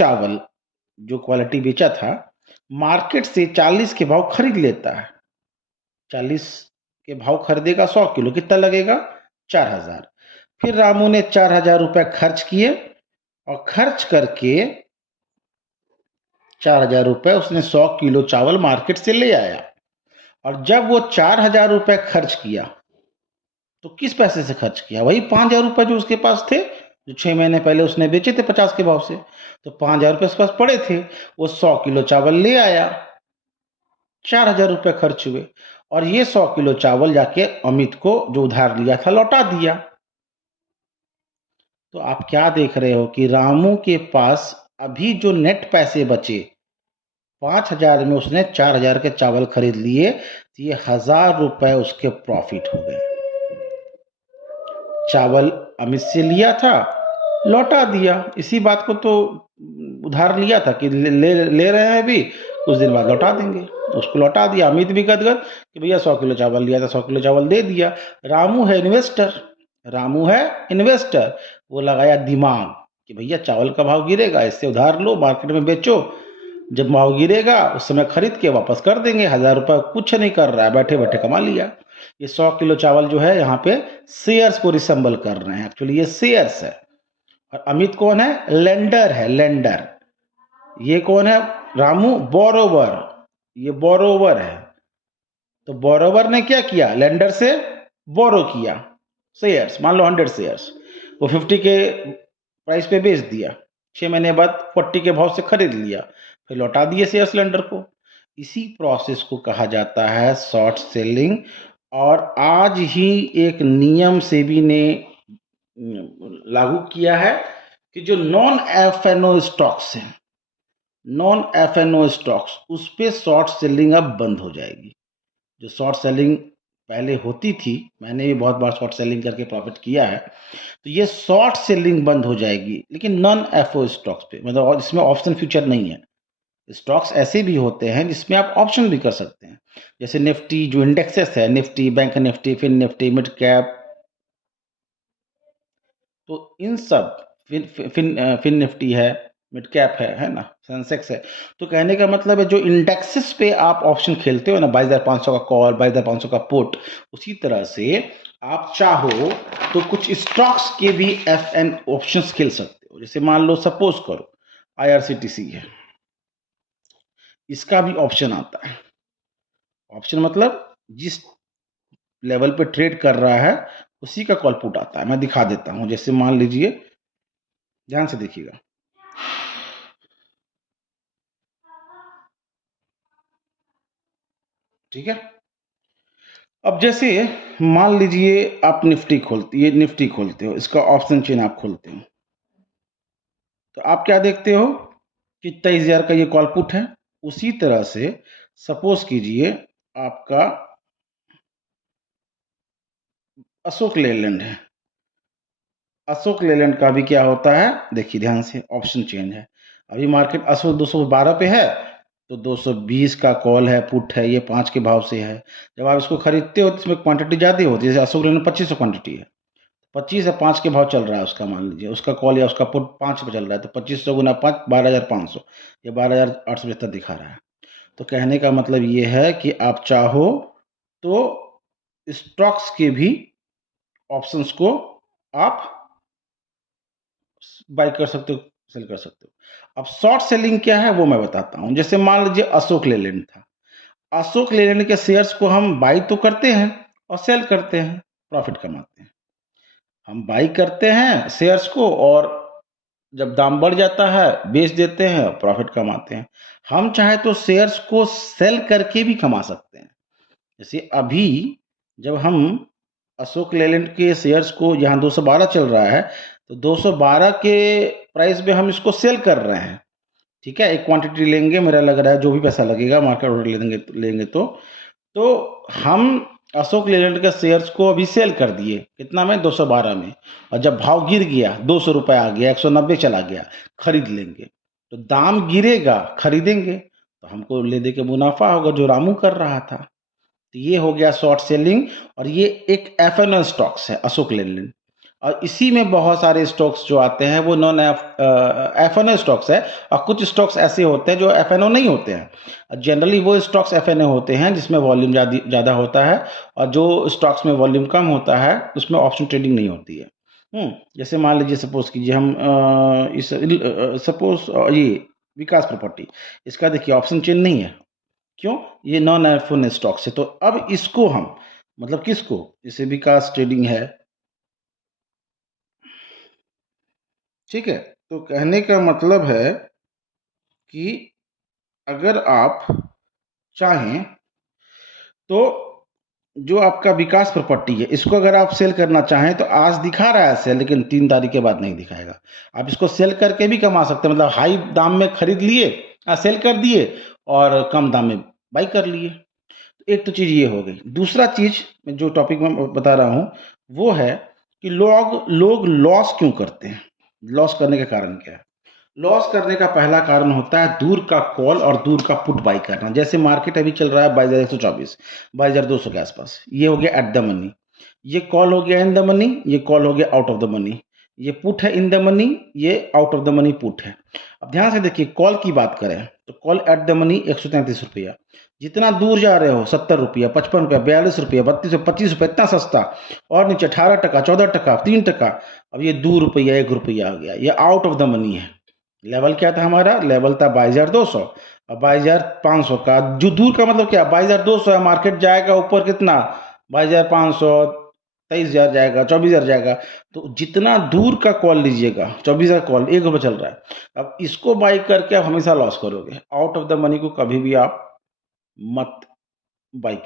चावल जो क्वालिटी बेचा था, मार्केट से 40 के भाव खरीद लेता है। 40 के भाव खरीदेगा 100 किलो, कितना लगेगा? 4,000। फिर रामू ने 4,000 रुपए खर्च किए और खर्च करके 4,000 रुपए उसने 100 किलो चावल मार्केट से ले आया। और जब वो 4,000 रुपए खर्च किया, तो किस पैसे से खर्च किया? वही 5,000 रुपए जो उसके पास थे, जो 6 महीने पहले उसने बेचे थे 50 के भाव से। तो 5,000 रुपए उसके पास पड़े थे, वो 100 किलो चावल ले आया, 4,000 रुपए खर्च हुए और ये 100 किलो चावल जाके अमित को जो उधार लिया था लौटा दिया। तो आप क्या देख रहे हो कि रामू के पास अभी जो नेट पैसे बचे, 5,000 में उसने 4,000 के चावल खरीद लिए, तो ये 1,000 रुपए उसके प्रॉफिट हो गए। चावल अमित से लिया था, लौटा दिया। इसी बात को तो उधार लिया था कि ले रहे हैं अभी, कुछ दिन बाद लौटा देंगे। उसको लौटा दिया। अमित भी गदगद कि भैया 100 किलो चावल लिया था, 100 किलो चावल दे दिया। रामू है इन्वेस्टर, वो लगाया दिमाग कि भैया चावल का भाव गिरेगा, इससे उधार लो, मार्केट में बेचो, जब भाव गिरेगा उस समय खरीद के वापस कर देंगे। 1,000 रुपये कुछ नहीं कर रहा है, बैठे बैठे कमा लिया। ये 100 किलो चावल जो है यहाँ पे शेयर्स को रिसेंबल कर रहे हैं। एक्चुअली ये शेयर्स है। और अमित कौन है? लेंडर है, लेंडर। ये कौन है? रामू बोरोवर, ये बोरोवर है। तो बोरोवर ने क्या किया? लेंडर से बोरो किया शेयर्स, मान लो 100 शेयर्स, वो 50 के प्राइस पे बेच दिया, 6 महीने बाद 40 के भाव से खरीद लिया, फिर लौटा दिए शेयर्स लेंडर को। इसी प्रोसेस को कहा जाता है शॉर्ट सेलिंग। और आज ही एक नियम सेबी ने लागू किया है कि जो नॉन एफएनओ स्टॉक्स हैं, नॉन एफएनओ स्टॉक्स, उस पे शॉर्ट सेलिंग अब बंद हो जाएगी। जो शॉर्ट सेलिंग पहले होती थी, मैंने भी बहुत बार शॉर्ट सेलिंग करके प्रॉफिट किया है, तो ये शॉर्ट सेलिंग बंद हो जाएगी, लेकिन नॉन एफओ स्टॉक्स पे, मतलब इसमें ऑप्शन फ्यूचर नहीं है। स्टॉक्स ऐसे भी होते हैं जिसमें आप ऑप्शन भी कर सकते हैं, जैसे निफ्टी जो इंडेक्सेस है, Nifty, bank Nifty, fin Nifty, mid cap, तो इन सब फिन निफ्टी है, मिड कैप है ना, सेंसेक्स है। तो कहने का मतलब है जो इंडेक्सेस पे आप ऑप्शन खेलते हो ना, 22,500 का कॉल, 22,500 का पुट, उसी तरह से आप चाहो तो कुछ स्टॉक्स के भी एफ एन ऑप्शंस खेल सकते हो। जैसे मान लो, सपोज करो आईआरसीटीसी है, इसका भी ऑप्शन आता है। ऑप्शन मतलब जिस लेवल पे ट्रेड कर रहा है उसी का कॉल पुट आता है। मैं दिखा देता हूं। जैसे मान लीजिए, ध्यान से देखिएगा, ठीक है। अब जैसे मान लीजिए आप निफ्टी खोलते हो, इसका ऑप्शन चेन आप खोलते हो, तो आप क्या देखते हो कि 23,000 का ये कॉल पुट है। उसी तरह से सपोज कीजिए आपका अशोक लेलैंड है। अशोक लेलैंड का भी क्या होता है, देखिए ध्यान से, ऑप्शन चेन है। अभी मार्केट अशोक 212 पे है, तो 220 का कॉल है, पुट है, ये 5 के भाव से है। जब आप इसको खरीदते हो तो इसमें क्वांटिटी ज़्यादा होती है। जैसे अशोक लेलैंड 2500 क्वांटिटी है, 25 या 5 के भाव चल रहा है उसका, मान लीजिए उसका कॉल या उसका पुट 5 पे चल रहा है, तो 2500 गुना 5, 12,500, ये 12,875 दिखा रहा है। तो कहने का मतलब ये है कि आप चाहो तो स्टॉक्स के भी ऑप्शंस को आप बाई कर सकते हो, सेल कर सकते हो। अब शॉर्ट सेलिंग क्या है वो मैं बताता हूं। जैसे मान लीजिए अशोक लेलैंड था, अशोक लेलैंड के शेयर्स को हम बाई तो करते हैं और सेल करते हैं, प्रॉफिट कमाते हैं। हम बाई करते हैं शेयर्स को और जब दाम बढ़ जाता है बेच देते हैं और प्रॉफिट कमाते हैं। हम चाहे तो शेयर्स को सेल करके भी कमा सकते हैं। जैसे अभी जब हम अशोक लेलैंड के शेयर्स को, यहाँ 212 चल रहा है, तो 212 के प्राइस में हम इसको सेल कर रहे हैं, ठीक है। एक क्वांटिटी लेंगे, मेरा लग रहा है जो भी पैसा लगेगा, मार्केट ऑर्डर लेंगे तो हम अशोक लेलैंड के शेयर्स को अभी सेल कर दिए, कितना में? 212 में। और जब भाव गिर गया, 200 रुपये आ गया, 190 चला गया, खरीद लेंगे। तो दाम गिरेगा, खरीदेंगे, तो हमको ले दे के मुनाफा होगा, जो रामू कर रहा था। तो ये हो गया शॉर्ट सेलिंग। और ये एक एफएनओ स्टॉक्स है, अशोक लेलैंड। और इसी में बहुत सारे स्टॉक्स जो आते हैं वो नॉन एफ-एन-ओ स्टॉक्स है, और कुछ स्टॉक्स ऐसे होते हैं जो एफ-एन-ओ नहीं होते हैं। जनरली वो स्टॉक्स एफ-एन-ओ होते हैं जिसमें वॉल्यूम ज़्यादा होता है, और जो स्टॉक्स में वॉल्यूम कम होता है उसमें ऑप्शन ट्रेडिंग नहीं होती है। जैसे मान लीजिए, सपोज़ कीजिए हम सपोज़ ये विकास प्रॉपर्टी, इसका देखिए ऑप्शन चेन नहीं है। क्यों? ये नॉन एफ-एन-ओ स्टॉक्स है। तो अब इसको हम, मतलब किसको? जैसे विकास ट्रेडिंग है, ठीक है? तो कहने का मतलब है कि अगर आप चाहें तो जो आपका विकास प्रॉपर्टी है, इसको अगर आप सेल करना चाहें तो आज दिखा रहा है सेल, लेकिन 3 तारीख के बाद नहीं दिखाएगा। आप इसको सेल करके भी कमा सकते हैं, मतलब हाई दाम में खरीद लिए, सेल कर दिए, और कम दाम में बाई कर लिए। एक तो चीज़ ये हो गई। दूसरा चीज़ जो टॉपिक मैं बता रहा हूँ, वो है कि लोग लॉस क्यों करते हैं? लॉस करने का कारण क्या है? लॉस करने का पहला कारण होता है दूर का कॉल और दूर का पुट बाई करना। जैसे मार्केट अभी चल रहा है 22,124, 22,200 के आसपास। ये हो गया एट द मनी। ये कॉल हो गया इन द मनी, ये कॉल हो गया आउट ऑफ द मनी। ये पुट है इन द मनी, ये out of the money put है। अब ध्यान से देखिए, कॉल की बात करें तो कॉल एट द मनी 133 रुपया। जितना दूर जा रहे हो 70 रुपया, 55 रुपया, 42 रुपया, 32 रुपया, 25 रुपया, इतना सस्ता। और नीचे 18 टका, 14 टका, 3 टका। अब ये 2 रुपया, 1 रुपया आ गया। ये आउट ऑफ द मनी है। लेवल क्या था हमारा? लेवल था 22,200 और 22,500 का। जो दूर का मतलब क्या? 22,200 है, मार्केट जाएगा ऊपर कितना? 22,500, 23,000 जाएगा, 24,000 जाएगा। तो जितना दूर का कॉल लीजिएगा, 24,000 कॉल 1 रुपये चल रहा है। अब इसको बाई करके आप हमेशा लॉस करोगे। आउट ऑफ द मनी को कभी भी आप मत बाई